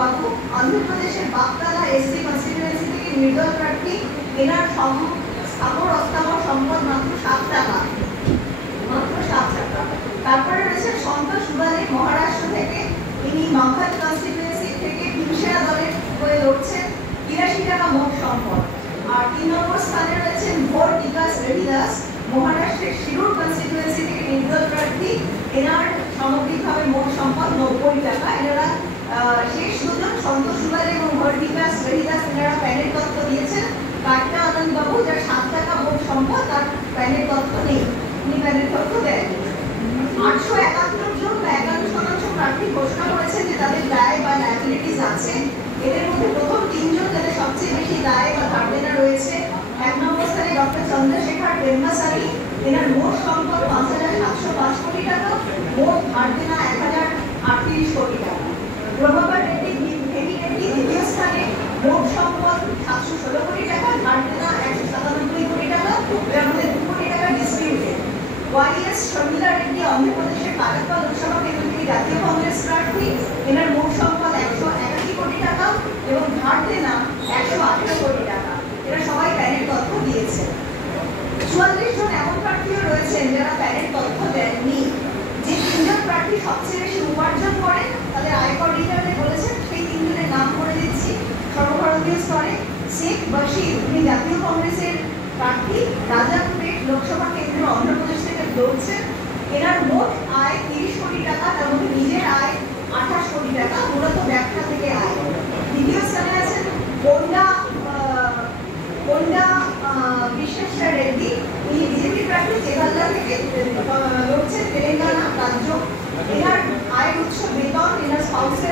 বাবু অন্ধ্রপ্রদেশের বাগদালা SC constituency থেকে নির্দল প্রার্থী। এনার স্থাবর অস্থাবর সম্পদ মাত্র 7 টাকা, মাত্র 7 টাকা। তারপরে রয়েছে সন্তোষ সুবালে মহারাষ্ট্র থেকে, ইনি মাখাল কনস্টিটিউয়েন্সি থেকে হিংসা দলের হয়ে লড়ছেন, 83 টাকা মোট সম্পদ। আর 3 নম্বর স্থানে রয়েছেন ভোর বিকাশ রবিদাস, মহারাষ্ট্রের শিরুর কনস্টিটিউয়েন্সি থেকে নির্দল প্রার্থী। এনার সামগ্রিকভাবে মোট সম্পদ 90 টাকা। এনারা শেষ দুজন সন্তোষ সুবালে এবং ভোর বিকাশ রবিদাস, এনারা প্যানের তথ্য দিয়েছেন। কাট্টা আনন্দ বাবু, যার 7 টাকা মোট সম্পদ, তার প্যানের তথ্য নেই, উনি প্যানের তথ্য দেন। 871 জন বা 51% প্রার্থী ঘোষণা করেছেন যে তাদের দায় বা লায়াবিলিটিস আছে। এদের মধ্যে প্রথম 3 জন যাদের সবচেয়ে বেশি দায় বা ধার দেনা রয়েছে। 1 নম্বর স্থানে ডক্টর চন্দ্রশেখর বেম্বাসারি, এনার মোট সম্পদ 5,705 কোটি টাকা, মোট ধার দেনা 1,038 কোটি টাকা। প্রভাকর রেড্ডি দ্বিতীয় স্থানে, মোট সম্পদ 716 কোটি টাকা, ধার দেনা 197 কোটি টাকা, এর মধ্যে 2 কোটি টাকা ডিসপিউটেড। ওয়াইএস শর্মিলা রেড্ডি অন্ধ্রপ্রদেশের কাটাপ্পা লোকসভা কেন্দ্র থেকে জাতীয় কংগ্রেস প্রার্থী। এনার মোট সম্পদ 181 কোটি টাকা এবং ধার দেনা 118 কোটি টাকা। এরা সবাই প্যানের তথ্য দিয়েছে। 44 জন এমন প্রার্থীও রয়েছেন যারা প্যানের তথ্য দেননি। যে 3 জন প্রার্থী সবচেয়ে বেশি উপার্জন করেন, তাদের আয়কর রিটার্নে বলেছেন, সেই 3 জনের নাম করে দিচ্ছি। সর্বভারতীয় স্তরে শেখ বশির, উনি জাতীয় কংগ্রেসের প্রার্থী, রাজারপেট লোকসভা কেন্দ্র অন্ধ্রপ্রদেশ থেকে লড়ছেন। এনার মোট আয় 30 কোটি টাকা, তার মধ্যে নিজের আয় 28 কোটি টাকা, মূলত ব্যবসা থেকে আয়। দ্বিতীয় স্থানে আছেন কোন্ডা বিশ্বেশ্বর রেড্ডি, উনি বিজেপি প্রার্থী, চেগাল্লা থেকে লড়ছেন, তেলেঙ্গানা রাজ্য। এনার আয়ের উৎস বেতন, এনার স্পাউসের